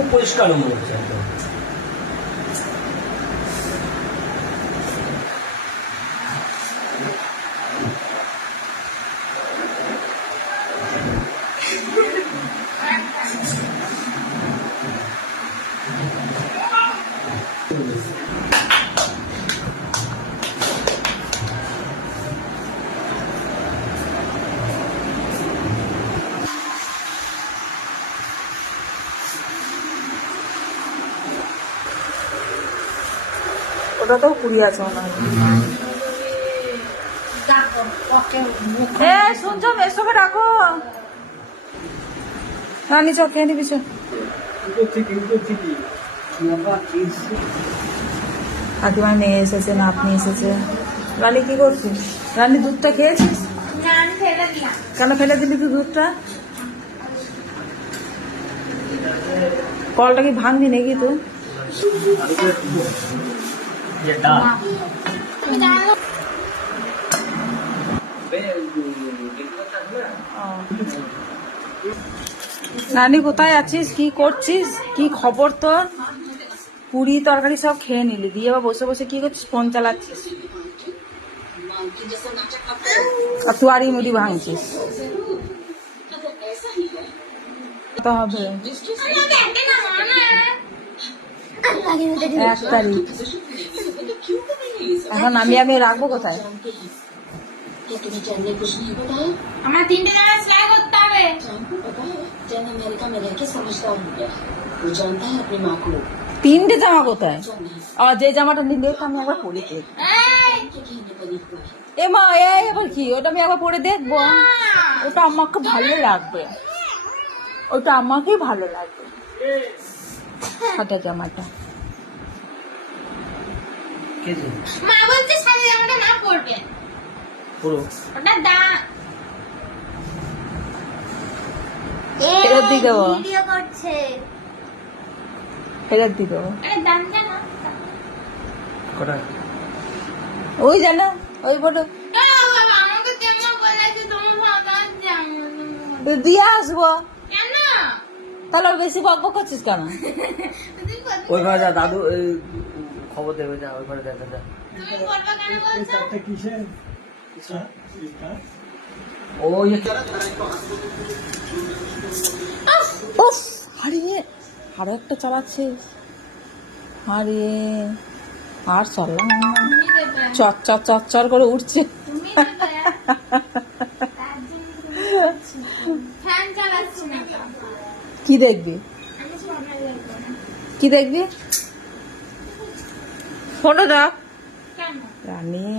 খুব পরিষ্কার মনে হচ্ছে একদম। ওটাতেও কুড়ি আছে মনে হয়। শুনছো এসবে রাখো রানি চক খেয়ে নিবি। কাকিমার মেয়ে এসেছে, নাতনি এসেছে। রানি কি করছিস? রানি দুধটা খেয়েছিস? কেন ফেলে দিলি তুই দুধটা? কলটা কি ভাঙবি নাকি তুই? নানি কোথায় আছিস? কি করছিস? কি খবর তোর? পুরি তরকারি সব খেয়ে নিলি, দিয়ে আবার বসে বসে কি করছিস? ফোন চালাচ্ছিস আর তুই মুড়ি ভাঙছিস। হবে 1 তারিখ। এখন আমি রাখবো কোথায়? আমার 3টে জামা সেলাই করতে হবে। তিনটে জামা কোথায়? যে জামাটা নিলে আমি একবার পরে দেখ। এ মা এবার কি? ওটা আমি একবার পরে দেখবো। ওটা আমাকে ভালো লাগবে, ওটা আমাকেই ভালো লাগবে। হাতা জামাটা মা বলছে সাদা জামাটা না পরবে পুরো ওটা দা ফেরত দিয়ে দেবো, ভিডিও করছে। ফেরত দিয়ে দেবো। আরে দাম জানো কটা? ওই জানো ওই বড় আমাকে তেমন বলেছে তুমি সাদা জামা দিয়ে আসবো। কেন? তাহলে আর বেশি বক বক করছিস কেন? ওই ঘরে যা, দাদু খবর দেবে, যা ওই ঘরে দেখা যা। তুমি পরবে কেন বলছো? হারিয়ে আরো একটা চালাচ্ছিস। হারিয়ে আর চললাম না, তুমি দেবে চচ্চর চচ্চর করে উঠছে। তুমি দেবে ফ্যান চালাচ্ছি না কি দেখবি? আমি সোনা লাগবে না। কি দেখবি? ফটো দেখ কেন? রানী।